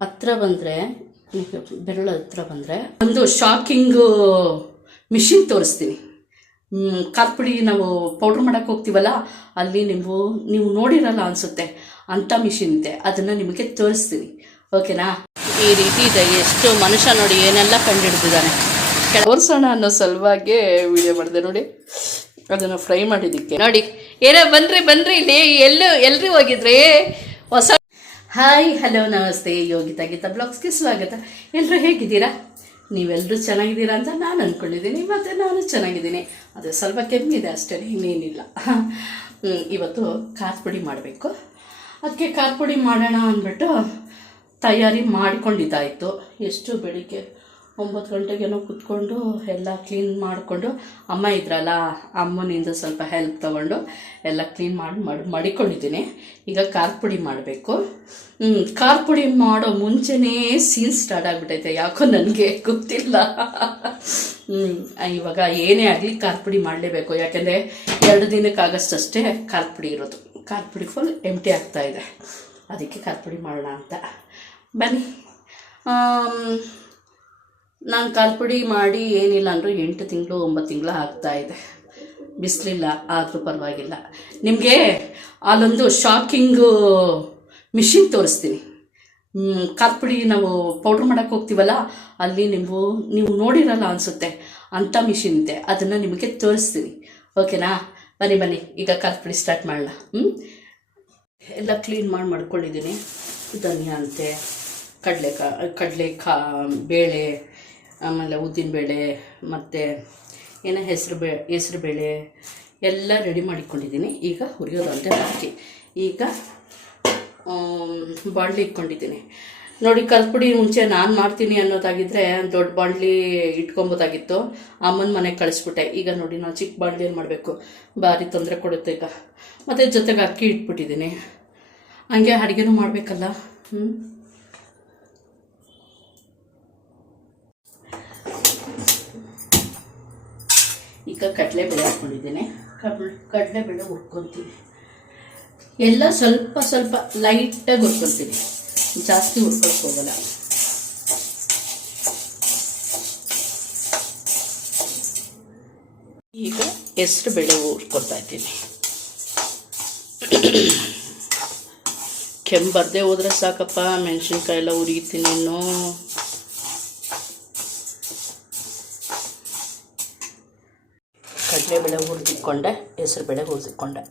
ಹತ್ರ ಬಂದರೆ ಬೆರಳು ಹತ್ರ ಬಂದರೆ ಒಂದು ಶಾಕಿಂಗು ಮಿಷಿನ್ ತೋರಿಸ್ತೀನಿ. ಕಾರ್ಪುಡಿ ನಾವು ಪೌಡ್ರ್ ಮಾಡೋಕ್ಕೆ ಹೋಗ್ತೀವಲ್ಲ ಅಲ್ಲಿ ನೀವು ನೀವು ನೋಡಿರಲ್ಲ ಅನಿಸುತ್ತೆ. ಅಂಥ ಮಿಷಿನ್ ಇದೆ. ಅದನ್ನು ನಿಮಗೆ ತೋರಿಸ್ತೀನಿ. ಓಕೆನಾ? ಈ ರೀತಿ ಇದೆ. ಎಷ್ಟು ಮನುಷ್ಯ ನೋಡಿ ಏನೆಲ್ಲ ಕಂಡುಹಿಡ್ದಿದ್ದಾನೆ ತೋರಿಸೋಣ ಅನ್ನೋ ಸಲುವಾಗಿ ವಿಡಿಯೋ ಮಾಡಿದೆ ನೋಡಿ. ಅದನ್ನು ಫ್ರೈ ಮಾಡಿದ್ದಕ್ಕೆ. ನೋಡಿ ಏನೋ ಬನ್ರಿ ಬನ್ರಿ ಇಲ್ಲಿ ಎಲ್ಲೂ ಎಲ್ರಿ ಹೋಗಿದ್ರಿ ಹೊಸ ಹಾಯ್, ಹಲೋ, ನಮಸ್ತೆ. ಯೋಗಿತಾ ಗೀತಾ ಬ್ಲಾಗ್ಸ್ಗೆ ಸ್ವಾಗತ. ಎಲ್ಲರೂ ಹೇಗಿದ್ದೀರಾ? ನೀವೆಲ್ಲರೂ ಚೆನ್ನಾಗಿದ್ದೀರಾ ಅಂತ ನಾನು ಅಂದ್ಕೊಂಡಿದ್ದೀನಿ ಮತ್ತು ನಾನು ಚೆನ್ನಾಗಿದ್ದೀನಿ. ಅದು ಸ್ವಲ್ಪ ಕೆಮ್ಮಿದೆ ಅಷ್ಟೇ, ಇನ್ನೇನಿಲ್ಲ. ಇವತ್ತು ಖಾರ ಪುಡಿ ಮಾಡಬೇಕು. ಅದಕ್ಕೆ ಖಾರ ಪುಡಿ ಮಾಡೋಣ ಅಂದ್ಬಿಟ್ಟು ತಯಾರಿ ಮಾಡಿಕೊಂಡಿದ್ದಾಯಿತು. ಎಷ್ಟು ಬೆಳಿಗ್ಗೆ ಒಂಬತ್ತು ಗಂಟೆಗೇನೋ ಕುತ್ಕೊಂಡು ಎಲ್ಲ ಕ್ಲೀನ್ ಮಾಡಿಕೊಂಡು ಅಮ್ಮ ಇದ್ರಲ್ಲ, ಅಮ್ಮನಿಂದ ಸ್ವಲ್ಪ ಹೆಲ್ಪ್ ತೊಗೊಂಡು ಎಲ್ಲ ಕ್ಲೀನ್ ಮಾಡಿ ಮಾಡಿ, ಮಡಿಕೊಂಡಿದ್ದೀನಿ. ಈಗ ಖಾರ ಪುಡಿ ಮಾಡಬೇಕು. ಖಾರ ಪುಡಿ ಮಾಡೋ ಮುಂಚೆನೇ ಸೀನ್ ಸ್ಟಾರ್ಟ್ ಆಗಿಬಿಟ್ಟೈತೆ ಯಾಕೋ ನನಗೆ ಗೊತ್ತಿಲ್ಲ. ಇವಾಗ ಏನೇ ಆಗಲಿ ಖಾರ ಪುಡಿ ಮಾಡಲೇಬೇಕು. ಯಾಕೆಂದರೆ ಎರಡು ದಿನಕ್ಕಾಗಷ್ಟಷ್ಟೇ ಖಾರ ಪುಡಿ ಇರೋದು. ಖಾರ ಪುಡಿ ಫುಲ್ ಎಂಟಿ ಆಗ್ತಾಯಿದೆ ಅದಕ್ಕೆ ಖಾರ ಪುಡಿ ಮಾಡೋಣ ಅಂತ. ಬನ್ನಿ. ನಾನು ಕಾಲ್ಪುಡಿ ಪುಡಿ ಮಾಡಿ ಏನಿಲ್ಲ ಅಂದರೂ ಎಂಟು ತಿಂಗಳು, ಒಂಬತ್ತು ತಿಂಗಳು ಆಗ್ತಾ ಇದೆ. ಬಿಸಿಲಿಲ್ಲ, ಆದರೂ ಪರವಾಗಿಲ್ಲ. ನಿಮಗೆ ಅಲ್ಲೊಂದು ಶಾಕಿಂಗು ಮಿಷಿನ್ ತೋರಿಸ್ತೀನಿ. ಕಾಲ್ಪುಡಿ ಪುಡಿ ನಾವು ಪೌಡ್ರ್ ಮಾಡೋಕ್ಕೆ ಹೋಗ್ತೀವಲ್ಲ, ಅಲ್ಲಿ ನೀವು ನೀವು ನೋಡಿರಲ್ಲ ಅನಿಸುತ್ತೆ ಅಂಥ ಮಿಷಿನ್ ಇದೆ. ಅದನ್ನು ನಿಮಗೆ ತೋರಿಸ್ತೀನಿ. ಓಕೆನಾ ಬನ್ನಿ ಬನ್ನಿ. ಈಗ ಕಾಲ್ಪುಡಿ ಪುಡಿ ಸ್ಟಾರ್ಟ್ ಮಾಡೋಣ ಹ್ಞೂ ಎಲ್ಲ ಕ್ಲೀನ್ ಮಾಡಿ, ಮಾಡ್ಕೊಂಡಿದ್ದೀನಿ. ಧನಿಯಾ ಅಂತೆ ಕಡಲೆ ಕಾ ಕಡಲೆ ಕಾ ಬೇಳೆ ಆಮೇಲೆ ಉದ್ದಿನಬೇಳೆ ಮತ್ತು ಏನೋ ಹೆಸರು ಬೇ, ಹೆಸರು ಬೇಳೆ ಎಲ್ಲ ರೆಡಿ ಮಾಡಿಕೊಂಡಿದ್ದೀನಿ. ಈಗ ಹುರಿಯೋದು ಅಂತ ಹಾಕಿ ಈಗ ಬಾಣಲಿ ಇಟ್ಕೊಂಡಿದ್ದೀನಿ. ನೋಡಿ, ಕಲ್ಪುಡಿ ಮುಂಚೆ ನಾನು ಮಾಡ್ತೀನಿ ಅನ್ನೋದಾಗಿದ್ದರೆ ದೊಡ್ಡ ಬಾಂಡ್ಲಿ ಇಟ್ಕೊಬೋದಾಗಿತ್ತು. ಅಮ್ಮನ ಮನೆಗೆ ಕಳಿಸ್ಬಿಟ್ಟೆ. ಈಗ ನೋಡಿ ನಾವು ಚಿಕ್ಕ ಬಾಣಲಿಯಲ್ಲಿ ಮಾಡಬೇಕು. ಭಾರಿ ತೊಂದರೆ ಕೊಡುತ್ತೆ ಈಗ. ಮತ್ತು ಜೊತೆಗೆ ಅಕ್ಕಿ ಇಟ್ಬಿಟ್ಟಿದ್ದೀನಿ. ಹಂಗೆ ಅಡುಗೆನೂ ಮಾಡಬೇಕಲ್ಲ? ಹ್ಞೂ ಈಗ ಕಡಲೆಬೇಳೆ ಹಾಕ್ಕೊಂಡಿದ್ದೇನೆ. ಕಡಲೆ. ಕಡಲೆಬೇಳೆ ಹುರ್ಕೊತೀನಿ. ಎಲ್ಲ ಸ್ವಲ್ಪ ಸ್ವಲ್ಪ ಲೈಟಾಗಿ ಹುರ್ಕೊತೀನಿ. ಜಾಸ್ತಿ ಹುರ್ಕೊಳಕ್ಕೆ ಹೋಗಲ್ಲ. ಈಗ ಹೆಸರು ಬೇಳೆ ಹುರ್ಕೊತಾ ಇದ್ದೀನಿ. ಕೆಂಪು ಬರದೆ ಹೋದ್ರೆ ಸಾಕಪ್ಪ ಮೆಣಸಿನ್ಕಾಯಿ ಎಲ್ಲ ಉರಿತೀನಿ ಇನ್ನು. ಕಡಲೆಬೇಳೆ ಹುರಿದಿಟ್ಕೊಂಡೆ ಹೆಸರು ಬೇಳೆ ಹುರಿದಿಟ್ಕೊಂಡೆ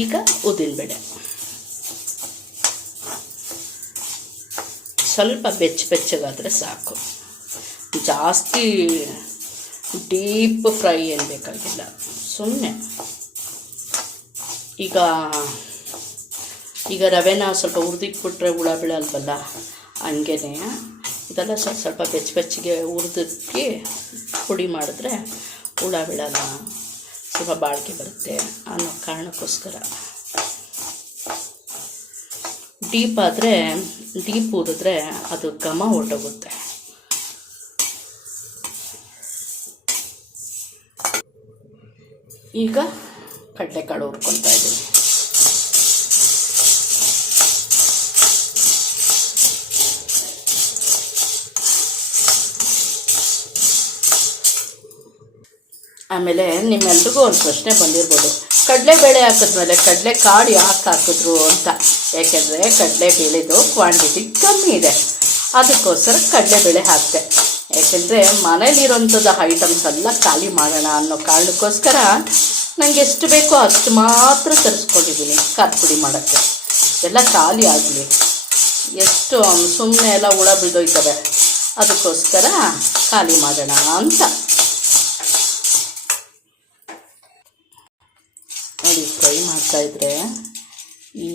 ಈಗ ಈಗ ಉದ್ದಿನಬೇಳೆ ಸ್ವಲ್ಪ ಬೆಚ್ಚ ಬೆಚ್ಚಗಾದರೆ ಸಾಕು. ಜಾಸ್ತಿ ಡೀಪ್ ಫ್ರೈ ಏನು ಬೇಕಾಗಿಲ್ಲ. ಸುಮ್ಮನೆ ಈಗ ಈಗ ರವೆನ ಸ್ವಲ್ಪ ಹುರಿದಿಟ್ಬಿಟ್ರೆ ಹುಳ ಬೀಳಲ್ವಲ್ಲ ಹಂಗೇ ಇದೆಲ್ಲ ಸ್ವಲ್ಪ ಸ್ವಲ್ಪ ಬೆಚ್ಚ ಬೆಚ್ಚಗೆ ಹುರಿದಕ್ಕಿ ಪುಡಿ ಮಾಡಿದ್ರೆ ಹುಳ ಬೀಳಲ್ಲ ಸ್ವಲ್ಪ ಬಾಳಿಕೆ ಬರುತ್ತೆ ಅನ್ನೋ ಕಾರಣಕ್ಕೋಸ್ಕರ. ಡೀಪ್ ಆದರೆ, ಡೀಪ್ ಊದಿದ್ರೆ ಅದು ಘಮ ಹೊರ್ಟೋಗುತ್ತೆ. ಈಗ ಕಡಲೆಕಾಳು ಹುರ್ಕೊತಾ ಇದ್ದೀನಿ ಆಮೇಲೆ ನಿಮ್ಮೆಲ್ರಿಗೂ ಒಂದು ಪ್ರಶ್ನೆ ಬಂದಿರ್ಬೋದು. ಕಡಲೆಬೇಳೆ ಹಾಕಿದ್ಮೇಲೆ ಕಡಲೆ ಕಾಡು ಯಾಕೆ ಹಾಕಿದ್ರು ಅಂತ. ಯಾಕೆಂದರೆ ಕಡಲೆ ಬೇಳೆದು ಕ್ವಾಂಟಿಟಿ ಕಮ್ಮಿ ಇದೆ. ಅದಕ್ಕೋಸ್ಕರ ಕಡಲೆಬೇಳೆ ಹಾಕಿದೆ. ಯಾಕೆಂದರೆ ಮನೇಲಿರೋಂಥದ್ದು ಐಟಮ್ಸ್ ಎಲ್ಲ ಖಾಲಿ ಮಾಡೋಣ ಅನ್ನೋ ಕಾರಣಕ್ಕೋಸ್ಕರ ನನಗೆ ಎಷ್ಟು ಬೇಕೋ ಅಷ್ಟು ಮಾತ್ರ ತರಿಸ್ಕೊಂಡಿದ್ದೀನಿ ಖಾರ ಪುಡಿ ಮಾಡೋಕ್ಕೆ. ಎಲ್ಲ ಖಾಲಿ ಆಗಲಿ. ಎಷ್ಟು ಸುಮ್ಮನೆ ಎಲ್ಲ ಹುಳ ಬಿದ್ದೋಯ್ತವೆ. ಅದಕ್ಕೋಸ್ಕರ ಖಾಲಿ ಮಾಡೋಣ ಅಂತ. ನೋಡಿ, ಫ್ರೈ ಮಾಡ್ತಾಯಿದ್ರೆ ಈ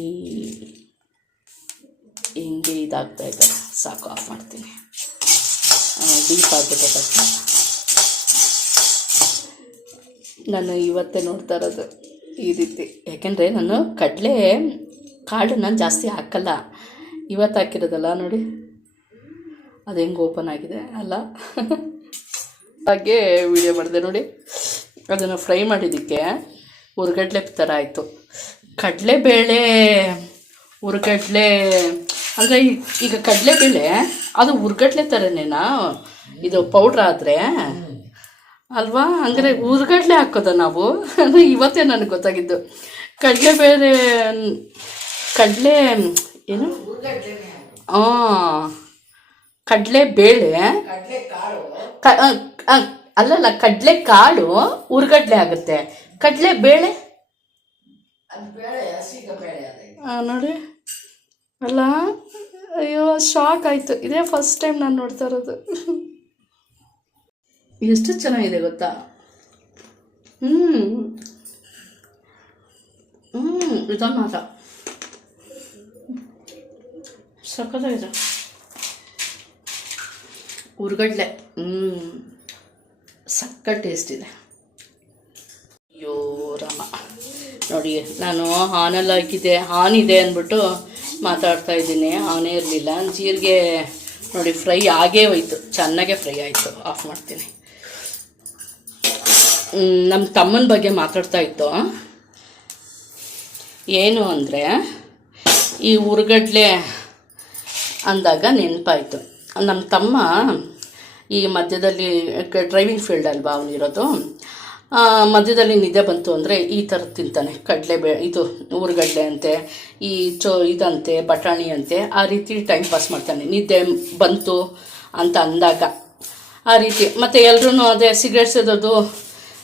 ಹಿಂಗೆ ಇದಾಗ್ತಾ ಇದೆ. ಸಾಕು, ಆಫ್ ಮಾಡ್ತೀನಿ. ಡೀಪ್ ಆಗಿದೆ ತಕ್ಷಣ ನಾನು ಇವತ್ತೇ ನೋಡ್ತಾ ಇರೋದು ಈ ರೀತಿ. ಯಾಕೆಂದರೆ ನಾನು ಕಡಲೆ ಕಾಳು ನಾನು ಜಾಸ್ತಿ ಹಾಕಲ್ಲ. ಇವತ್ತು ಹಾಕಿರೋದಲ್ಲ, ನೋಡಿ. ಅದು ಹೆಂಗೆ ಓಪನ್ ಆಗಿದೆ, ಅಲ್ಲ. ಹಾಗೆ ವಿಡಿಯೋ ಮಾಡಿದೆ ನೋಡಿ. ಅದನ್ನು ಫ್ರೈ ಮಾಡಿದ್ದಕ್ಕೆ ಉರ್ಗಡ್ಲೆ ಥರ ಆಯಿತು. ಕಡಲೆಬೇಳೆ ಹುರ್ಗಡ್ಲೆ ಅಂದರೆ ಈಗ ಕಡಲೆಬೇಳೆ ಅದು ಹುರ್ಗಡ್ಲೆ ಥರನೇನಾ ಇದು ಪೌಡ್ರ್ ಆದರೆ. ಅಲ್ವಾ? ಅಂದರೆ ಹುರ್ಗಡ್ಲೆ ಹಾಕೋದ ನಾವು? ಅಂದರೆ ಇವತ್ತೇ ನನಗೆ ಗೊತ್ತಾಗಿದ್ದು. ಕಡಲೆಬೇಳೆ ಕಡಲೆ, ಏನು? ಹಾಂ ಕಡಲೆಬೇಳೆ ಬೇಳೆ ಅಲ್ಲಲ್ಲ, ಕಡಲೆ ಕಾಳು ಹುರ್ಗಡ್ಲೆ ಆಗುತ್ತೆ. ಕಡಲೆ ಬೇಳೆ? ನೋಡಿ. ಅಲ್ಲ ಅಯ್ಯೋ ಶಾಕ್ ಆಯಿತು. ಇದೇ ಫಸ್ಟ್ ಟೈಮ್ ನಾನು ನೋಡ್ತಾ ಇರೋದು. ಎಷ್ಟು ಚೆನ್ನಾಗಿದೆ ಗೊತ್ತಾ? ಹ್ಞೂ ಹ್ಞೂ ಇದೊಂದು ಮಾತ್ರ. ಸಕ್ಕತ್ತಾಗಿದೆ ಉರ್ಗಡ್ಲೆ. ಹ್ಞೂ ಸಕ್ಕ ಟೇಸ್ಟ್ ಇದೆ ಅಯ್ಯೋ ರಾಮ ನೋಡಿ, ನಾನು ಹಾನಲ್ಲಿ ಹಾಕಿದ್ದೆ ಹಾನ್ ಇದೆ ಅಂದ್ಬಿಟ್ಟು ಮಾತಾಡ್ತಾ ಇದ್ದೀನಿ. ಹಾನೇ ಇರಲಿಲ್ಲ. ಜೀರಿಗೆ ನೋಡಿ, ಫ್ರೈ ಆಗೇ ಹೋಯ್ತು. ಚೆನ್ನಾಗೆ ಫ್ರೈ ಆಯಿತು. ಆಫ್ ಮಾಡ್ತೀನಿ. ನಮ್ಮ ತಮ್ಮನ ಬಗ್ಗೆ ಮಾತಾಡ್ತಾ ಇತ್ತು. ಏನು ಅಂದರೆ, ಈ ಉರ್ಗಡ್ಲೆ ಅಂದಾಗ ನೆನಪಾಯಿತು. ನಮ್ಮ ತಮ್ಮ ಈ ಮಧ್ಯದಲ್ಲಿ ಡ್ರೈವಿಂಗ್ ಫೀಲ್ಡ್ ಅಲ್ವಾ ಅವನಿರೋದು? ಮಧ್ಯದಲ್ಲಿ ನಿದ್ದೆ ಬಂತು ಅಂದರೆ ಈ ಥರ ತಿಂತಾನೆ. ಕಡಲೆ ಬೆ, ಇದು ಊರುಗಡ್ಲೆ ಅಂತೆ, ಈ ಚೋ, ಇದಂತೆ, ಬಟಾಣಿ ಅಂತೆ, ಆ ರೀತಿ ಟೈಮ್ ಪಾಸ್ ಮಾಡ್ತಾನೆ. ನಿದ್ದೆ ಬಂತು ಅಂತ ಅಂದಾಗ ಆ ರೀತಿ. ಮತ್ತು ಎಲ್ಲರೂ ಅದೇ ಸಿಗರೇಟ್ ಸೇದೋದು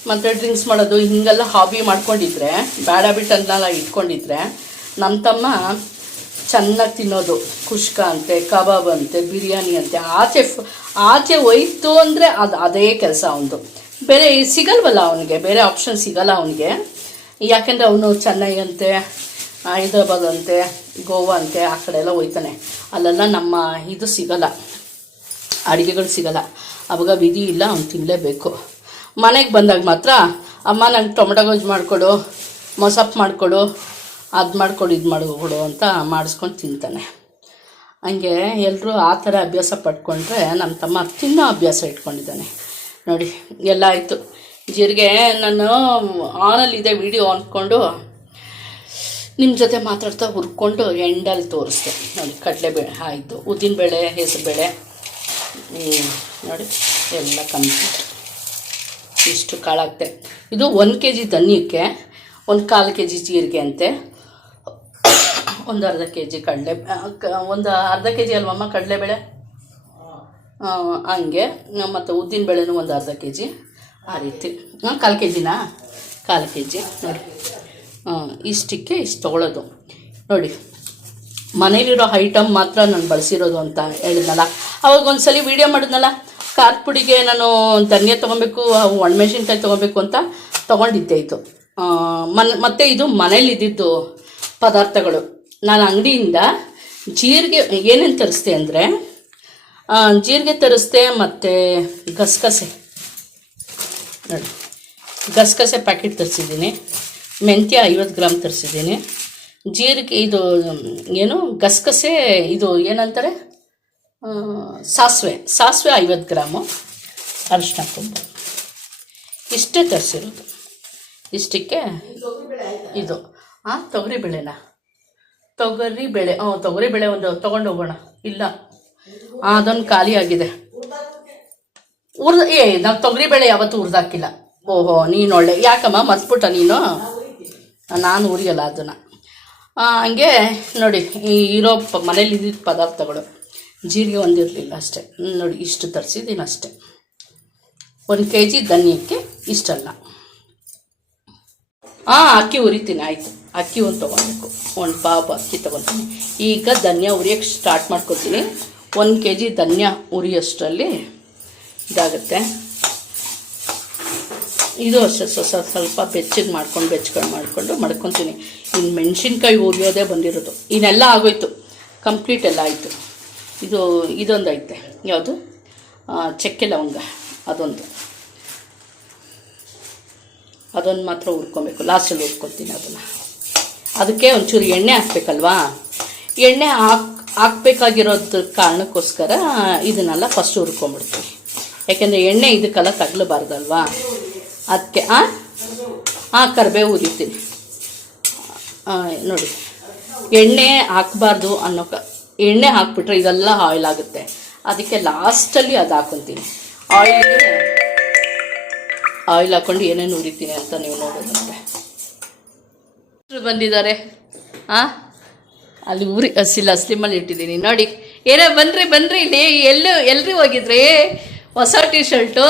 ಮತ್ತು ಡ್ರಿಂಕ್ಸ್ ಮಾಡೋದು, ಹಿಂಗೆಲ್ಲ ಹಾಬಿ ಮಾಡ್ಕೊಂಡಿದ್ರೆ ಬೇಡ ಅದನ್ನೆಲ್ಲ ಇಟ್ಕೊಂಡಿದ್ರೆ ನಮ್ಮ ತಮ್ಮ ಚೆನ್ನಾಗಿ ತಿನ್ನೋದು. ಕುಷ್ಕ ಅಂತೆ, ಕಬಾಬ್ ಅಂತೆ, ಬಿರಿಯಾನಿ ಅಂತೆ, ಆಚೆ ಆಚೆ ಹೋಯ್ತು ಅಂದರೆ ಅದು, ಅದೇ ಕೆಲಸ ಅವನದು. ಬೇರೆ ಸಿಗಲ್ವಲ್ಲ ಅವನಿಗೆ, ಬೇರೆ ಆಪ್ಷನ್ ಸಿಗಲ್ಲ ಅವನಿಗೆ. ಯಾಕೆಂದರೆ ಅವನು ಚೆನ್ನೈ ಅಂತೆ ಹೈದ್ರಾಬಾದ್ ಅಂತೆ ಗೋವಾ ಅಂತೆ ಆ ಕಡೆ ಎಲ್ಲ ಹೋಯ್ತಾನೆ ಅಲ್ಲೆಲ್ಲ ನಮ್ಮ ಇದು ಸಿಗಲ್ಲ. ಅಡುಗೆಗಳು ಸಿಗಲ್ಲ. ಅವಾಗ ವಿಧಿ ಇಲ್ಲ, ಅವ್ನು ತಿನ್ನಲೇಬೇಕು ಮನೆಗೆ ಬಂದಾಗ ಮಾತ್ರ, ಅಮ್ಮ, ನಂಗೆ ಟೊಮೆಟೊ ಗೊಜ್ಜು ಮಾಡಿಕೊಡು ಮೊಸಪ್ ಮಾಡಿಕೊಡು, ಅದು ಮಾಡಿಕೊಡು, ಇದು ಮಾಡಿಕೊಡು ಅಂತ ಮಾಡಿಸ್ಕೊಂಡು ತಿಂತಾನೆ. ಹಂಗೆ ಎಲ್ಲರೂ ಆ ಥರ ಅಭ್ಯಾಸ ಪಡ್ಕೊಂಡ್ರೆ ನಮ್ಮ ತಮ್ಮ ತಿನ್ನೋ ಅಭ್ಯಾಸ ಇಟ್ಕೊಂಡಿದ್ದಾನೆ. ನೋಡಿ, ಎಲ್ಲ ಆಯಿತು. ಜೀರಿಗೆ ನಾನು ಆನಲ್ಲಿದೆ ವಿಡಿಯೋ ಅಂದ್ಕೊಂಡು ನಿಮ್ಮ ಜೊತೆ ಮಾತಾಡ್ತಾ ಹುರ್ಕೊಂಡು ಎಂಡಲ್ಲಿ ತೋರಿಸ್ದೆ. ನೋಡಿ ಕಡಲೆ ಕಡಲೆಬೇಳೆ ಆಯಿತು ಹೆಸರುಬೇಳೆ. ಬೇಳೆ ನೋಡಿ, ಎಲ್ಲ ಕಂಪ್ಲೀಟ್. ಇಷ್ಟು ಕಾಳಾಗ್ತೆ ಇದು ಒಂದು ಕೆ ಜಿ ಧನ್ಯಕ್ಕೆ ಒಂದು ಕಾಲು ಕೆ ಜಿ ಜೀರಿಗೆ ಅಂತೆ. ಒಂದು ಅರ್ಧ ಕೆ ಜಿ ಕಡಲೆ ಒಂದು ಅರ್ಧ ಕೆ ಜಿ ಅಲ್ವಮ್ಮ ಕಡಲೆಬೇಳೆ? ಹಂಗೆ ಮತ್ತು ಉದ್ದಿನ ಬೇಳೆನೂ ಒಂದು ಅರ್ಧ ಕೆ ಜಿ ಆ ರೀತಿ. ಹಾಂ ಕಾಲು ಕೆ ಜಿನಾ ಕಾಲು ಕೆ ಜಿ ನೋಡಿ ಇಷ್ಟಕ್ಕೆ ಇಷ್ಟು ತೊಗೊಳೋದು ನೋಡಿ. ಮನೇಲಿರೋ ಐಟಮ್ ಮಾತ್ರ ನಾನು ಬಳಸಿರೋದು ಅಂತ ಹೇಳಿದ್ನಲ್ಲ. ಅವಾಗ ಒಂದ್ಸಲಿ ವೀಡಿಯೋ ಮಾಡಿದ್ನಲ್ಲ. ಖಾರದ ಪುಡಿಗೆ ನಾನು ಧನಿಯಾ ತೊಗೊಬೇಕು ಒಣಮೆಣಸಿನ್ಕಾಯಿ ತೊಗೊಬೇಕು ಅಂತ ತೊಗೊಂಡಿದ್ದೆ ಇತ್ತು ಮನ್, ಮತ್ತು ಇದು ಮನೇಲಿದ್ದಿದ್ದು ಪದಾರ್ಥಗಳು. ನಾನು ಅಂಗಡಿಯಿಂದ ಜೀರಿಗೆ ಏನೇನು ತರಿಸ್ದೆ ಅಂದರೆ ಜೀರಿಗೆ ತರಿಸ್ದೆ ಮತ್ತು ಗಸಗಸೆ. ನೋಡಿ, ಗಸಗಸೆ ಪ್ಯಾಕೆಟ್ ತರಿಸಿದ್ದೀನಿ. ಮೆಂತ್ಯ ಐವತ್ತು ಗ್ರಾಮ್ ತರಿಸಿದ್ದೀನಿ. ಜೀರಿಗೆ ಇದು, ಏನು, ಗಸಗಸೆ, ಇದು ಏನಂತಾರೆ? ಸಾಸಿವೆ. ಸಾಸಿವೆ ಐವತ್ತು ಗ್ರಾಮು. ಅರಿಶಿನ ಕೊಂಬು. ಇಷ್ಟೇ ತರಿಸಿರೋದು. ಇಷ್ಟಕ್ಕೆ ಇದು. ಹಾಂ ತೊಗರಿ ಬೇಳೆನಾ ತೊಗರಿ ಬೇಳೆ ಹ್ಞೂ ತೊಗರಿ ಬೇಳೆ ಒಂದು ತೊಗೊಂಡು ಹೋಗೋಣ. ಇಲ್ಲ. ಅದೊಂದು ಖಾಲಿ ಆಗಿದೆ. ಉರ್ದ, ಏ, ನಾವು ತೊಗರಿಬೇಳೆ ಯಾವತ್ತು ಹುರಿದಾಕಿಲ್ಲ ಓಹೋ, ನೀನು ಒಳ್ಳೆ ಯಾಕಮ್ಮ ಮರ್ಸ್ಬಿಟ್ಟ ನೀನು? ನಾನು ಉರಿಯಲ್ಲ ಅದನ್ನು. ಹಂಗೆ, ನೋಡಿ, ಈ ಇರೋ ಪ ಮನೇಲಿ ಇದ್ದಿದ್ದ ಪದಾರ್ಥಗಳು. ಜೀರಿಗೆ ಒಂದಿರಲಿಲ್ಲ ಅಷ್ಟೇ. ನೋಡಿ, ಇಷ್ಟು ತರಿಸಿದ್ದೀನಿ ಅಷ್ಟೇ. ಒಂದು ಕೆ ಜಿ ಧನ್ಯಕ್ಕೆ ಇಷ್ಟಲ್ಲ. ಹಾಂ ಅಕ್ಕಿ ಉರಿತೀನಿ, ಆಯಿತು. ಅಕ್ಕಿ ಒಂದು ತೊಗೊಬೇಕು. ಒಂದು ಪಾವು ಅಕ್ಕಿ ತೊಗೊತೀನಿ. ಈಗ ಧನ್ಯ ಉರಿಯೋಕ್ಕೆ ಸ್ಟಾರ್ಟ್ ಮಾಡ್ಕೊತೀನಿ ಒಂದು ಕೆ ಜಿ ಧನ್ಯ ಉರಿಯೋಷ್ಟರಲ್ಲಿ ಇದಾಗುತ್ತೆ. ಇದು ಅಷ್ಟೇ ಸ್ವಲ್ಪ ಸ್ವಲ್ಪ ಬೆಚ್ಚಗೆ ಮಾಡ್ಕೊಂಡು ಬೆಚ್ಚಗೆ ಮಾಡಿಕೊಂಡು ಮಡ್ಕೊತೀನಿ. ಇನ್ನು ಮೆಣಸಿನ್ಕಾಯಿ ಉರಿಯೋದೇ ಬಂದಿರೋದು. ಇನ್ನೆಲ್ಲ ಆಗೋಯ್ತು. ಕಂಪ್ಲೀಟ್ ಎಲ್ಲ ಆಯಿತು. ಇದು ಇದೊಂದು ಐತೆ ಯಾವುದು ಚಕ್ಕೆ ಲವಂಗ. ಅದೊಂದು. ಅದೊಂದು ಮಾತ್ರ ಹುರ್ಕೊಬೇಕು. ಲಾಸ್ಟಲ್ಲಿ ಹುರ್ಕೊತೀನಿ ಅದನ್ನು. ಅದಕ್ಕೆ ಒಂಚೂರು ಎಣ್ಣೆ ಹಾಕ್ಬೇಕಲ್ವಾ? ಎಣ್ಣೆ ಹಾಕ್ ಹಾಕ್ಬೇಕಾಗಿರೋದ್ರ ಕಾರಣಕ್ಕೋಸ್ಕರ ಇದನ್ನೆಲ್ಲ ಫಸ್ಟ್ ಹುರ್ಕೊಂಬಿಡ್ತೀನಿ ಯಾಕೆಂದರೆ ಎಣ್ಣೆ ಇದಕ್ಕೆಲ್ಲ ತಗಲಬಾರ್ದಲ್ವಾ? ಅದಕ್ಕೆ ಆ ಹಾಂ ಕರಿಬೇವು ಉರಿತೀನಿ ಆ, ನೋಡಿ. ಎಣ್ಣೆ ಹಾಕಬಾರ್ದು ಅನ್ನೋ ಕ ಎಣ್ಣೆ ಹಾಕ್ಬಿಟ್ರೆ ಇದೆಲ್ಲ ಆಯಿಲ್ ಆಗುತ್ತೆ. ಅದಕ್ಕೆ ಲಾಸ್ಟಲ್ಲಿ ಅದು ಹಾಕೊತೀನಿ. ಆಯಿಲ್ ಆಯಿಲ್ ಹಾಕೊಂಡು ಏನೇನು ಉರಿತೀನಿ ಅಂತ ನೀವು ನೋಡೋದಂತೆ ಬಂದಿದ್ದಾರೆ. ಆ? ಅಲ್ಲಿ ಉರಿ ಹಸಿಲ್ಲ ಸ್ಲಿಮ್ಮಲ್ಲಿ ಇಟ್ಟಿದ್ದೀನಿ. ನೋಡಿ ಏನೋ ಬನ್ರಿ ಬನ್ರಿ ಇಲ್ಲಿ ಎಲ್ಲೂ ಎಲ್ರಿ ಹೋಗಿದ್ರಿ? ಹೊಸ ಟಿ ಶರ್ಟು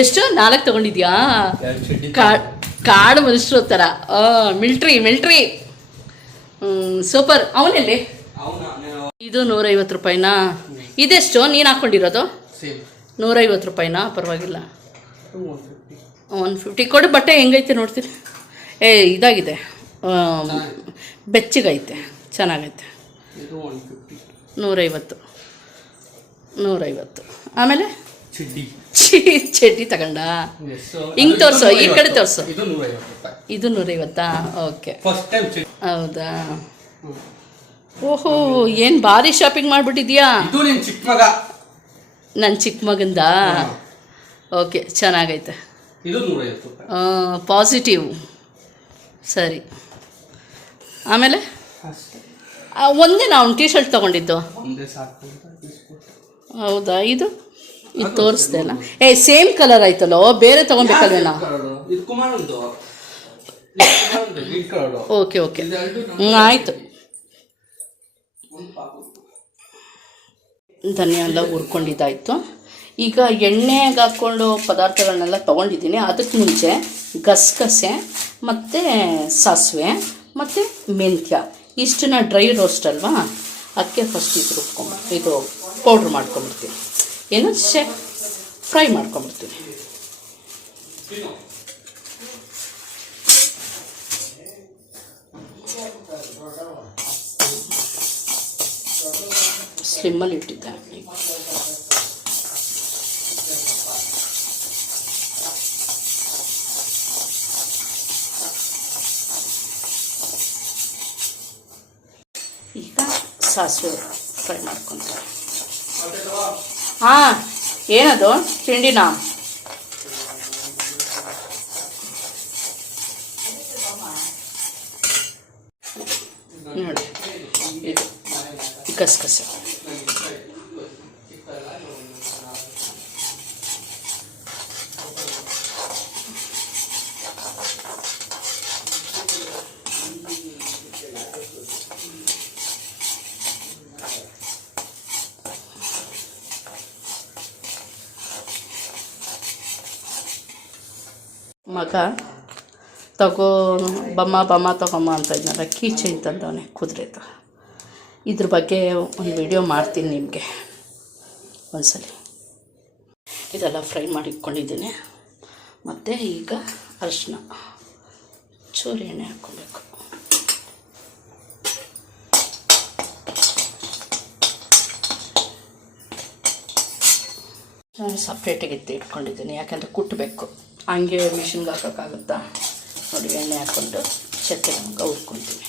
ಎಷ್ಟು? ನಾಲ್ಕು ತಗೊಂಡಿದ್ಯಾ? ಕಾಡು ಮನುಷ್ಯರು ಥರ ಮಿಲ್ಟ್ರಿ ಮಿಲ್ಟ್ರಿ. ಸೂಪರ್. ಅವನಲ್ಲಿ? ಅವನ ಇದು ನೂರೈವತ್ತು ರೂಪಾಯಿನಾ? ಇದೆಷ್ಟು? ನೀನು ಹಾಕ್ಕೊಂಡಿರೋದು ಸೇಮ್. ನೂರೈವತ್ತು ರೂಪಾಯಿನಾ? ಪರವಾಗಿಲ್ಲ. ಒನ್ ಫಿಫ್ಟಿ ಕೊಡು ಬಟ್ಟೆ ಹೆಂಗೈತೆ ನೋಡ್ತೀನಿ. ಏ ಇದಾಗಿದೆ. ಬೆಚ್ಚಗೈತೆ ಚೆನ್ನಾಗೈತೆ. ನೂರೈವತ್ತು. ನೂರೈವತ್ತು. ಆಮೇಲೆ? ಚಡ್ಡಿ. ತಗೊಂಡ. ಹಿಂಗೆ ತೋರ್ಸು, ಈ ಕಡೆ ತೋರ್ಸು. ಇದು ನೂರೈವತ್ತು ಓಕೆ. ಹೌದಾ? ಓಹೋ ಏನು ಭಾರಿ ಶಾಪಿಂಗ್ ಮಾಡಿಬಿಟ್ಟಿದ್ಯಾ? ನನ್ನ ಚಿಕ್ಕ ಮಗಂದ? ಓಕೆ ಚೆನ್ನಾಗೈತೆ. ಪಾಸಿಟಿವ್ ಸರಿ. ಆಮೇಲೆ? ಒಂದೇ ನಾವು ಟೀ ಶರ್ಟ್ ತೊಗೊಂಡಿದ್ದು. ಹೌದಾ? ಇದು? ಇದು ತೋರಿಸ್ದೆ ಅಲ್ಲ. ಏ ಸೇಮ್ ಕಲರ್ ಆಯ್ತಲ್ಲೋ? ಬೇರೆ ತೊಗೊಬೇಕಲ್ವೇನಾ ಓಕೆ ಓಕೆ. ಹ್ಞೂ ಆಯಿತು. ಧನ್ಯ. ಎಲ್ಲ ಹುರ್ಕೊಂಡಿದ್ದಾಯಿತು. ಈಗ ಎಣ್ಣೆಗೆ ಹಾಕ್ಕೊಂಡು ಪದಾರ್ಥಗಳನ್ನೆಲ್ಲ ತೊಗೊಂಡಿದ್ದೀನಿ. ಅದಕ್ಕೆ ಮುಂಚೆ ಗಸಗಸೆ ಮತ್ತು ಸಾಸಿವೆ. ಮತ್ತು ಮೆಂತ್ಯ. ಇಷ್ಟನ್ನ ಡ್ರೈ ರೋಸ್ಟ್ ಅಲ್ವಾ? ಅದಕ್ಕೆ ಫಸ್ಟ್ ಇದು ರುಬ್ಕೊಂಬ ಇದು ಪೌಡ್ರ್ ಮಾಡ್ಕೊಂಬಿಡ್ತೀನಿ ಏನು? ಶೆ ಫ್ರೈ ಮಾಡ್ಕೊಂಬಿಡ್ತೀನಿ ಸ್ಲಿಮ್ಮಲ್ಲಿ ಇಟ್ಟಿದ್ದೆ ಸಾಸಿವೆ ಫ್ರೈ ಮಾಡ್ಕೊತಾರೆ. ಹಾಂ ಏನದು? ತಿಂಡಿನಾ? ನೋಡಿ ಇದು ಗಸಗಸೆ ಮಗ ತಗೋ, ಬಮ್ಮ ಬಮ್ಮ ತಗೊಮ್ಮ ಅಂತ ಇದ್ನಲ್ಲ ಕೀಚೈನ್ ತಂದವನೆ ಕುದುರೆದು. ಇದ್ರ ಬಗ್ಗೆ ಒಂದು ವಿಡಿಯೋ ಮಾಡ್ತೀನಿ ನಿಮಗೆ ಒಂದ್ಸಲಿ. ಇದೆಲ್ಲ ಫ್ರೈ ಮಾಡಿ ಇಟ್ಕೊಂಡಿದ್ದೀನಿ. ಮತ್ತು ಈಗ ಅರಿಶಿನ, ಚೂರು ಎಣ್ಣೆ ಹಾಕ್ಕೊಬೇಕು. ಸಪ್ರೇಟಾಗಿ ಇಟ್ಕೊಂಡಿದ್ದೀನಿ, ಯಾಕೆಂದರೆ ಕುಟ್ಟಬೇಕು ಹಂಗೆ ಮಿಷಿನ್ಗೆ ಹಾಕೋಕ್ಕಾಗುತ್ತಾ? ನೋಡಿ, ಎಣ್ಣೆ ಹಾಕ್ಕೊಂಡು ಚಕ್ಕೆ ಹಂಗೆ ಹುರ್ಕೊಳ್ತೀವಿ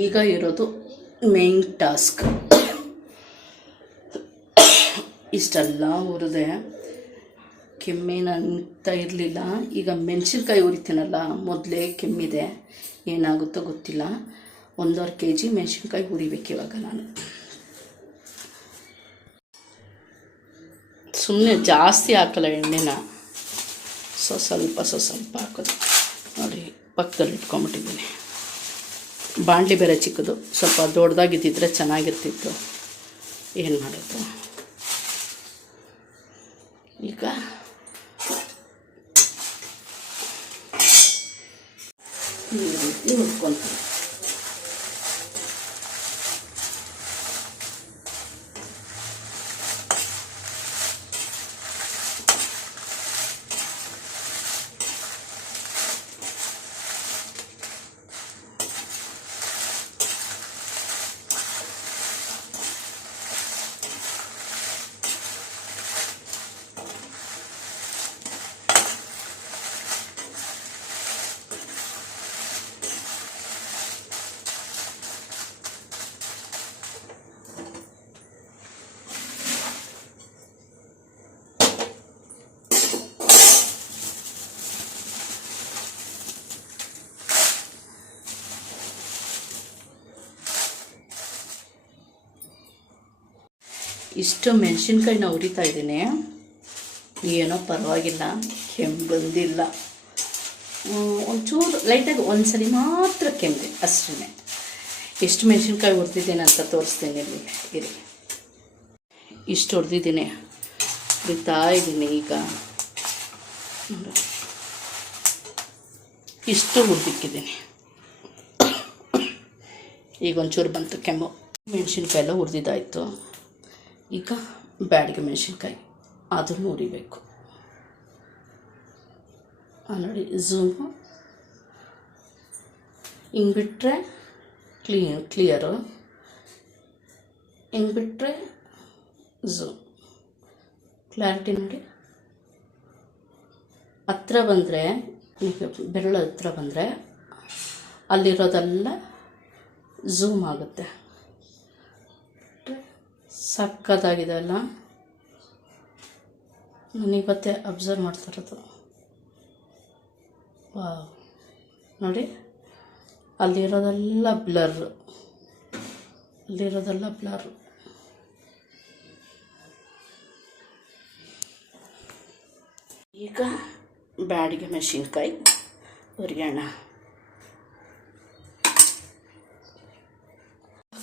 ಈಗ ಇರೋದು ಮೇನ್ ಟಾಸ್ಕ್ ಇಷ್ಟೆಲ್ಲ ಹುರಿದೆ ಕೆಮ್ಮೇನು ಅಂತ ಇರಲಿಲ್ಲ. ಈಗ ಮೆಣಸಿನ್ಕಾಯಿ ಉರಿತೀನಲ್ಲ, ಮೊದಲೇ ಕೆಮ್ಮಿದೆ. ಏನಾಗುತ್ತೋ ಗೊತ್ತಿಲ್ಲ. ಒಂದೂವರೆ ಕೆ ಜಿ ಮೆಣಸಿನ್ಕಾಯಿ ಹುರಿಬೇಕು ಇವಾಗ ನಾನು. ಸುಮ್ಮನೆ ಜಾಸ್ತಿ ಹಾಕಲ್ಲ ಎಣ್ಣೆನ. ಸೊ, ಸ್ವಲ್ಪ ಸೊ, ಸ್ವಲ್ಪ ಹಾಕೋದು. ನೋಡಿ, ಪಕ್ಕದಲ್ಲಿ ಇಟ್ಕೊಂಬಿಟ್ಟಿದ್ದೀನಿ ಬಾಂಡ್ಲಿ ಬೇರೆ ಚಿಕ್ಕದು. ಸ್ವಲ್ಪ ದೊಡ್ಡದಾಗಿದ್ದಿದ್ರೆ ಚೆನ್ನಾಗಿರ್ತಿತ್ತು. ಏನು ಮಾಡೋದು? ಈಗ ಈ ರೀತಿ ಇಷ್ಟು ಮೆಣಸಿನ್ಕಾಯಿನ ಉರಿತಾ ಇದ್ದೀನಿ. ಏನೋ ಪರವಾಗಿಲ್ಲ, ಕೆಮ್ಮು ಬಂದಿಲ್ಲ. ಒಂಚೂರು ಲೈಟಾಗಿ ಒಂದು ಸರಿ ಮಾತ್ರ ಕೆಮ್ಮಿದೆ ಅಷ್ಟೇ ಎಷ್ಟು ಮೆಣಸಿನ್ಕಾಯಿ ಹುರಿದಿದ್ದೇನೆ ಅಂತ ತೋರಿಸ್ತೀನಿ ಇಲ್ಲಿ, ಇರಿ. ಇಷ್ಟು ಹೊಡೆದಿದ್ದೀನಿ ಹುರಿತಾ ಇದ್ದೀನಿ ಈಗ. ಇಷ್ಟು ಹುರಿದಿಕ್ಕಿದ್ದೀನಿ. ಈಗ ಒಂಚೂರು ಬಂತು ಕೆಮ್ಮು. ಮೆಣಸಿನ್ಕಾಯಿ ಎಲ್ಲ ಹುರಿದಿದ್ದಾಯಿತು. ಈಗ ಬ್ಯಾಡಿಗೆ ಮೆಣಸಿನ್ಕಾಯಿ. ಅದನ್ನು ಉರಿಬೇಕು ಆ ನೋಡಿ ಝೂಮು ಹಿಂಗೆ ಬಿಟ್ಟರೆ ಕ್ಲೀ ಕ್ಲಿಯರು ಹಿಂಗೆ ಬಿಟ್ಟರೆ ಝೂಮ್ ಕ್ಲಾರಿಟಿ ನೋಡಿ. ಹತ್ರ ಬಂದರೆ ಬೆರಳು ಹತ್ರ ಬಂದರೆ ಅಲ್ಲಿರೋದೆಲ್ಲ ಝೂಮ್ ಆಗುತ್ತೆ. ಸಕ್ಕತ್ತಾಗಿದೆ ಅಲ್ಲ. ನಾನು ಮತ್ತೆ ಅಬ್ಸರ್ವ್ ಮಾಡ್ತಾ ಇರೋದು. ವಾ ನೋಡಿ, ಅಲ್ಲಿರೋದೆಲ್ಲ ಬ್ಲರ್. ಅಲ್ಲಿರೋದೆಲ್ಲ ಬ್ಲರ್. ಈಗ ಬ್ಯಾಡಿಗೆ ಮೆಣಸಿನ್ಕಾಯಿ ಹುರಿಯೋಣ.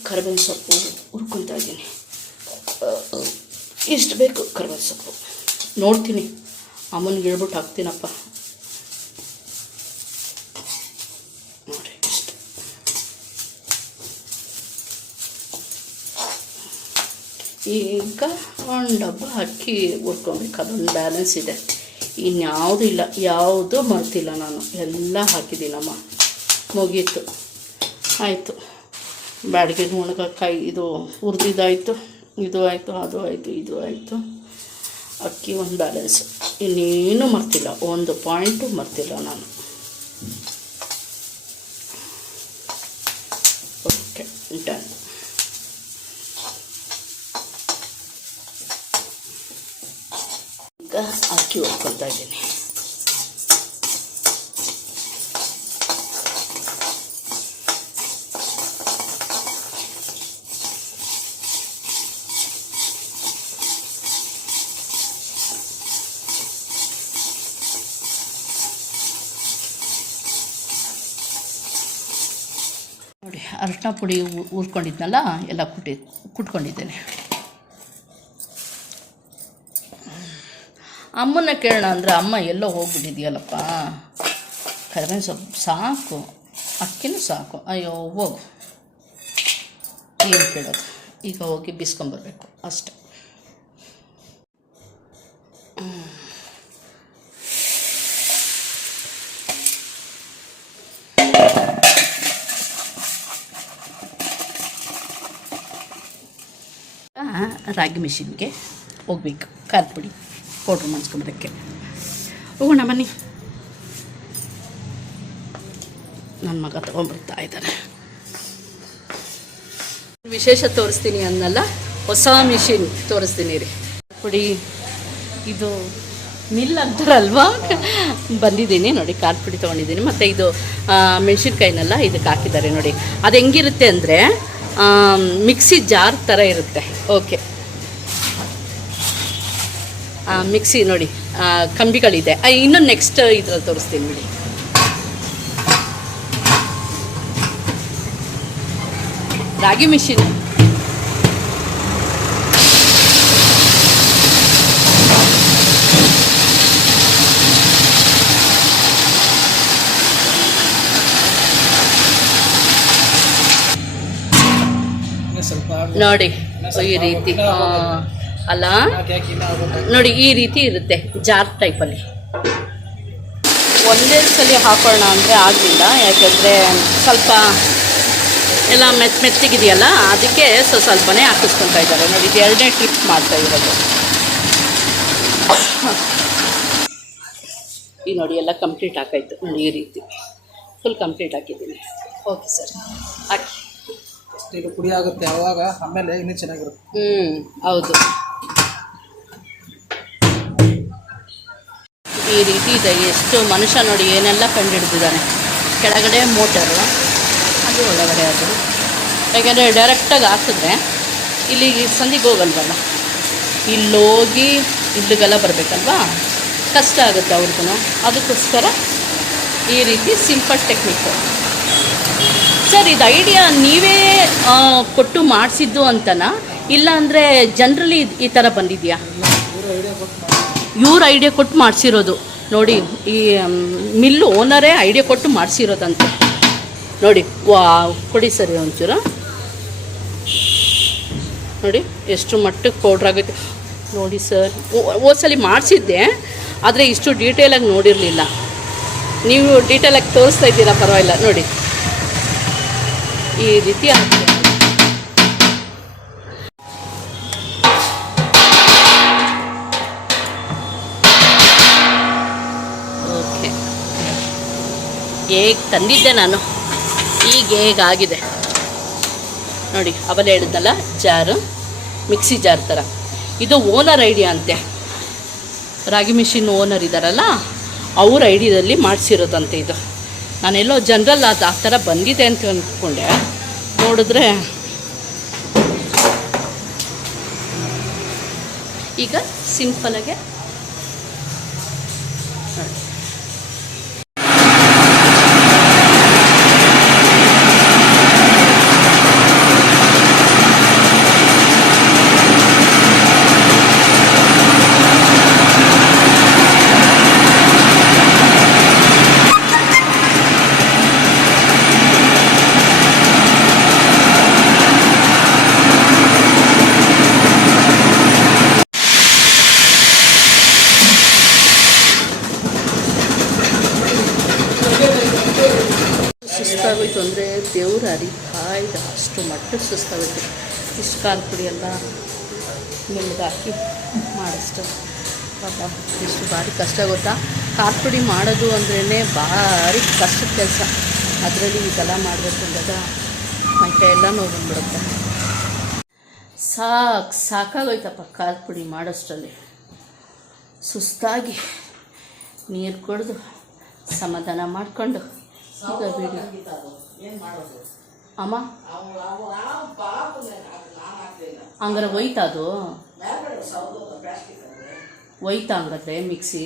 ಕರಿಬೇವಿನ ಸೊಪ್ಪು ಹುರ್ಕೊತಾ ಇದ್ದೀನಿ. ಎಷ್ಟು ಬೇಕು ಕರ್ಬೇವು ಸೊಪ್ಪು. ನೋಡ್ತೀನಿ. ಅಮ್ಮನಿಗೆ ಹೇಳ್ಬಿಟ್ಟು ಹಾಕ್ತೀನಪ್ಪ. ನೋಡಿ ಇಷ್ಟು. ಈಗ ಒಂದು ಡಬ್ಬ ಅಕ್ಕಿ ಹುರ್ಕೊಬೇಕು. ಅದೊಂದು ಬ್ಯಾಲೆನ್ಸ್ ಇದೆ. ಇನ್ಯಾವುದೂ ಇಲ್ಲ. ಯಾವುದೂ ಮರ್ತಿಲ್ಲ ನಾನು. ಎಲ್ಲ ಹಾಕಿದ್ದೀನಮ್ಮ. ಮುಗೀತು. ಆಯಿತು. ಬ್ಯಾಡಿಗೆ ಒಣಗಕ್ಕಾಯಿ ಇದು ಹುರಿದಿದ್ದಾಯಿತು. ಇದು ಆಯಿತು, ಅದು ಆಯಿತು, ಇದು ಆಯಿತು. ಅಕ್ಕಿ ಒಂದು ಬ್ಯಾಲೆನ್ಸ್ ಇನ್ನೇನು ಮರ್ತಿಲ್ಲ, ಒಂದು ಪಾಯಿಂಟು ಮರ್ತಿಲ್ಲ ನಾನು. ಓಕೆ ಡನ್ ಈಗ ಅಕ್ಕಿ ಹೊಡ್ಕೊತಾ ಇದ್ದೀನಿ. ನೋಡಿ, ಅರಿಶಿನ ಪುಡಿ ಊರ್ಕೊಂಡಿದ್ನಲ್ಲ ಎಲ್ಲ ಕುಟ್ಟಿ, ಕುಟ್ಕೊಂಡಿದ್ದೇನೆ. ಅಮ್ಮನ ಕೇಳೋಣ ಅಂದರೆ ಅಮ್ಮ ಎಲ್ಲೋ ಹೋಗ್ಬಿಟ್ಟಿದ್ಯಲ್ಲಪ್ಪ. ಕರಿಬೇವಿನ ಸ್ವಲ್ಪ ಸಾಕು, ಅಕ್ಕಿನೂ ಸಾಕು. ಅಯ್ಯೋ, ಹೋಗು. ಏನು ಕೇಳೋದು? ಈಗ ಹೋಗಿ ಬಿಸ್ಕೊಂಬರ್ಬೇಕು, ಅಷ್ಟೆ ಆ, ರಾಗಿ ಮಿಷಿನ್ಗೆ ಹೋಗ್ಬೇಕು. ಖಾರದ ಪುಡಿ ಪೌಡ್ರ್ ಮಾಡಿಸ್ಕೊಂಬರೋಕ್ಕೆ ಹೋಗೋಣ ಬನ್ನಿ. ನನ್ನ ಮಗ ತೊಗೊಂಡ್ಬರ್ತಾ ಇದ್ದಾನೆ ವಿಶೇಷ ತೋರಿಸ್ತೀನಿ ಅನ್ನಲ್ಲ ಹೊಸ ಮಿಷಿನ್ ತೋರಿಸ್ತೀನಿ ರೀ. ಪುಡಿ ಇದು ಮಿಲ್ ಅಂತಾರಲ್ವಾ? ಬಂದಿದ್ದೀನಿ ನೋಡಿ ಖಾರದ ಪುಡಿ ತೊಗೊಂಡಿದ್ದೀನಿ. ಮತ್ತು ಇದು ಮೆಣಸಿನ್ಕಾಯಿನೆಲ್ಲ ಇದಕ್ಕೆ ಹಾಕಿದ್ದಾರೆ ನೋಡಿ. ಅದು ಹೆಂಗಿರುತ್ತೆ ಅಂದರೆ ಮಿಕ್ಸಿ ಜಾರ್ ಥರ ಇರುತ್ತೆ. ಓಕೆ. ಮಿಕ್ಸಿ ನೋಡಿ ಕಂಬಿಗಳಿದೆ. ಇನ್ನೂ ನೆಕ್ಸ್ಟ್ ಇದ್ರಲ್ಲಿ ತೋರಿಸ್ತೀನಿ ಬಿಡಿ. ರಾಗಿ ಮಿಷಿನ್. ನೋಡಿ ಈ ರೀತಿ ಅಲ್ಲ? ನೋಡಿ ಈ ರೀತಿ ಇರುತ್ತೆ ಜಾರ್ ಟೈಪಲ್ಲಿ. ಒಂದೇ ಸಲ ಹಾಕೋಣ ಅಂದರೆ ಆಗಲಿಲ್ಲ ಯಾಕೆಂದರೆ ಸ್ವಲ್ಪ ಎಲ್ಲ ಮೆತ್ ಮೆತ್ತಗಿದೆಯಲ್ಲ ಅದಕ್ಕೆ ಸೊ ಸ್ವಲ್ಪನೇ ಹಾಕಿಸ್ಕೊತಾ ಇದ್ದಾರೆ. ನೋಡಿ ಇದು ಎರಡನೇ ಟ್ರಿಪ್ ಮಾಡ್ತಾ ಇರೋದು. ಈ ನೋಡಿ ಎಲ್ಲ ಕಂಪ್ಲೀಟ್ ಹಾಕಾಯ್ತು ನೋಡಿ ಈ ರೀತಿ. ಫುಲ್ ಕಂಪ್ಲೀಟ್ ಹಾಕಿದ್ದೀನಿ ಓಕೆ ಸರ್ ಹಾಕಿ. ಇದು ಪುಡಿ ಆಗುತ್ತೆ ಅವಾಗ ಆಮೇಲೆ ಇನ್ನೂ ಚೆನ್ನಾಗಿರುತ್ತೆ. ಹ್ಞೂ ಹೌದು. ಈ ರೀತಿ ಇದೆ, ಎಷ್ಟು ಮನುಷ್ಯ ನೋಡಿ ಏನೆಲ್ಲ ಕಂಡುಹಿಡ್ದಿದ್ದಾನೆ ಕೆಳಗಡೆ ಮೋಟರು ಅದು ಒಳಗಡೆ ಅದು. ಯಾಕೆಂದರೆ ಡೈರೆಕ್ಟಾಗಿ ಹಾಕಿದ್ರೆ ಇಲ್ಲಿ ಸಂದಿಗೆ ಹೋಗಲ್ವಲ್ಲ? ಇಲ್ಲೋಗಿ ಇಲ್ಲಿಗೆಲ್ಲ ಬರಬೇಕಲ್ವಾ? ಕಷ್ಟ ಆಗುತ್ತೆ ಅವ್ರಿಗೂ ಅದಕ್ಕೋಸ್ಕರ ಈ ರೀತಿ ಸಿಂಪಲ್ ಟೆಕ್ನಿಕ್ಕು ಸರ್ ಇದು ಐಡಿಯಾ ನೀವೇ ಕೊಟ್ಟು ಮಾಡಿಸಿದ್ದು ಅಂತನಾ? ಇಲ್ಲ ಅಂದರೆ ಜನರಲಿ ಈ ಥರ ಬಂದಿದೆಯಾ? ಇವ್ರ ಐಡಿಯಾ ಕೊಟ್ಟು ಮಾಡಿಸಿರೋದು. ನೋಡಿ, ಈ ಮಿಲ್ಲು ಓನರೇ ಐಡಿಯಾ ಕೊಟ್ಟು ಮಾಡಿಸಿರೋದಂತೆ. ನೋಡಿ ವಾ ಕೊಡಿ ಸರಿ ಒಂಚೂರು. ನೋಡಿ, ಎಷ್ಟು ಮಟ್ಟಕ್ಕೆ ಪೌಡ್ರ್ ಆಗುತ್ತೆ ನೋಡಿ ಸರ್ ಓದ್ಸಲಿ ಮಾಡಿಸಿದ್ದೆ, ಆದರೆ ಇಷ್ಟು ಡೀಟೇಲಾಗಿ ನೋಡಿರಲಿಲ್ಲ. ನೀವು ಡೀಟೇಲಾಗಿ ತೋರಿಸ್ತಾ ಇದ್ದೀರಾ, ಪರವಾಗಿಲ್ಲ. ನೋಡಿ. ಈ ರೀತಿ ಆಗ್ತದೆ ಓಕೆ. ಹೇಗೆ ತಂದಿದ್ದೆ ನಾನು? ಈಗ ಹೇಗಾಗಿದೆ? ನೋಡಿ, ಅವಲೇ ಹೇಳಿದ್ನಲ್ಲ ಜಾರು, ಮಿಕ್ಸಿ ಜಾರ್ ಥರ ಇದು ಓನರ್ ಐಡಿಯಾ ಅಂತೆ. ರಾಗಿ ಮಿಷಿನ್ ಓನರ್ ಇದ್ದಾರಲ್ಲ ಅವ್ರ ಐಡಿಯಾದಲ್ಲಿ ಮಾಡಿಸಿರೋದಂತೆ ಇದು. ನಾನೆಲ್ಲೋ ಜನರಲ್ ಅದು ಆ ಥರ ಬಂದಿದೆ ಅಂತ ಅಂದ್ಕೊಂಡೆ. ನೋಡಿದ್ರೆ ಈಗ ಸಿಂಪಲಾಗೆ ಇಷ್ಟು ಖಾರ ಪುಡಿ ಎಲ್ಲ ಹಾಕಿ ಮಾಡಿಸ್ತು. ಪಾಪ, ಇಷ್ಟು ಭಾರಿ ಕಷ್ಟ ಗೊತ್ತಾ? ಖಾರ ಪುಡಿ ಮಾಡೋದು ಅಂದ್ರೇ ಭಾರಿ ಕಷ್ಟದ ಕೆಲಸ. ಅದರಲ್ಲಿ ಇದೆಲ್ಲ ಮಾಡಬೇಕು ಅಂದಾಗ ಮೈಕೈ ಎಲ್ಲ ನೋವು ಬಂದ್ಬಿಡುತ್ತೆ. ಸಾಕು, ಸಾಕಾಗೋಯ್ತಪ್ಪ ಖಾರದ ಪುಡಿ ಮಾಡೋಷ್ಟರಲ್ಲಿ. ಸುಸ್ತಾಗಿ ನೀರು ಕುಡಿದು ಸಮಾಧಾನ ಮಾಡಿಕೊಂಡು ಈಗ ಬಿಡಿ. ಅಮ್ಮ? ಹಂಗಾರೆ ಒಯ್ತಾ ಅದು? ಒಯ್ತಾ ಹಂಗಾದ್ರೆ ಮಿಕ್ಸಿ?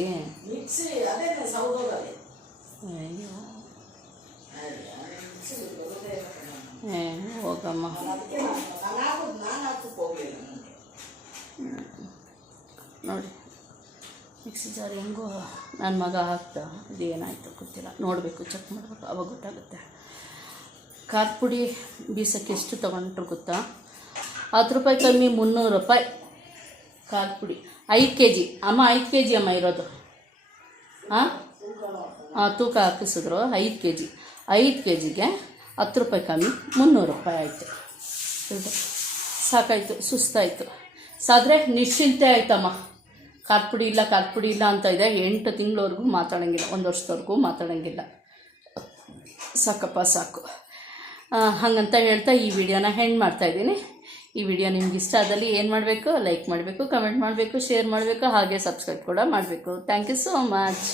ಏ, ಹೋಗಮ್ಮ. ನೋಡಿ. ಮಿಕ್ಸಿ ಜಾರ್ ಹೆಂಗೋ. ನನ್ನ ಮಗ ಹಾಕ್ತಾ ಇದು ಏನಾಯಿತು ಗೊತ್ತಿಲ್ಲ. ನೋಡಬೇಕು, ಚೆಕ್ ಮಾಡಬೇಕು, ಅವಾಗ ಗೊತ್ತಾಗುತ್ತೆ. ಖಾರ ಪುಡಿ ಬೀಸಕ್ಕೆ ಎಷ್ಟು ತೊಗೊಂಡ್ರು ಗೊತ್ತಾ? ಹತ್ತು ರೂಪಾಯಿ ಕಮ್ಮಿ, ಮುನ್ನೂರು ರೂಪಾಯಿ ಖಾರ ಪುಡಿ. ಐದು ಕೆ ಜಿ ಅಮ್ಮ, ಐದು ಕೆ ಜಿ ಅಮ್ಮ ಇರೋದು. ಹಾಂ ಹಾಂ ತೂಕ ಹಾಕಿಸಿದ್ರು. ಐದು ಕೆ ಜಿ ಐದು ಕೆ ಜಿಗೆ ಹತ್ತು ರೂಪಾಯಿ ಕಮ್ಮಿ, ಮುನ್ನೂರು ರೂಪಾಯಿ ಆಯಿತು. ಸಾಕಾಯಿತು, ಸುಸ್ತಾಯಿತು. ಸಾದ್ರೆ ನಿಶ್ಚಿಂತೆ ಆಯ್ತಮ್ಮ. ಖಾರ ಪುಡಿ ಇಲ್ಲ ಖಾರ ಪುಡಿ ಇಲ್ಲ ಅಂತ ಇದೆ. ಎಂಟು ತಿಂಗಳವರೆಗೂ ಮಾತಾಡೋಂಗಿಲ್ಲ, ಒಂದು ವರ್ಷದವರೆಗೂ ಮಾತಾಡೋಂಗಿಲ್ಲ. ಸಾಕಪ್ಪ, ಸಾಕು. ಹಾಗಂತ ಹೇಳ್ತಾ ಈ ವಿಡಿಯೋನ ಹೆಣ್ಣು ಮಾಡ್ತಾಯಿದ್ದೀನಿ ಈ ವಿಡಿಯೋ ನಿಮ್ಗೆ ಇಷ್ಟ ಆದಲ್ಲಿ ಏನು ಮಾಡಬೇಕು? ಲೈಕ್ ಮಾಡಬೇಕು ಕಮೆಂಟ್ ಮಾಡಬೇಕು ಶೇರ್ ಮಾಡಬೇಕು, ಹಾಗೆ ಸಬ್ಸ್ಕ್ರೈಬ್ ಕೂಡ ಮಾಡಬೇಕು. Thank you so much